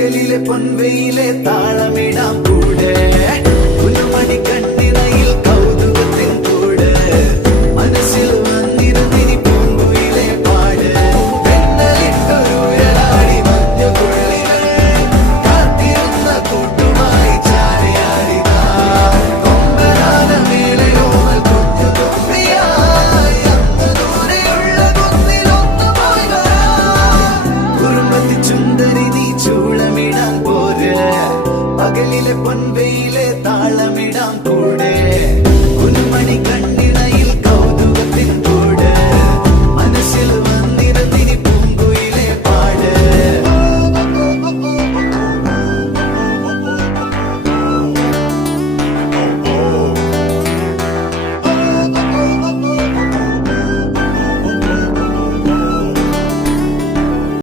പകലിലെ പൊൻവെയിലെ താളമിടാം കൂടെ പുതുമണി കണ്ണിണയിൽ കൗതുകത്തിൻ കൂടെ മനസ്സിൽ വന്നിരുന്നിനി പൂങ്കുയിലെ പാട് പെണ്ണലിട്ടൊരുഴലാടി മഞ്ഞുകുള്ളികൾ കാത്തിരുന്ന കൂട്ടുമായി ചാരയാടിതാ കൊമ്പനാന മേളയോമൽ കുഞ്ഞു തുമ്പിയായി അന്ന് ദൂരെയുള്ള കുന്നിലൊന്നുമായി വരാം കുറുമ്പത്തി ചുന്ദരി നീ ചൂളമിടാൻ പോര് പകലിലെ പൊൻവെയിലെ താളമിടാം കൂടെ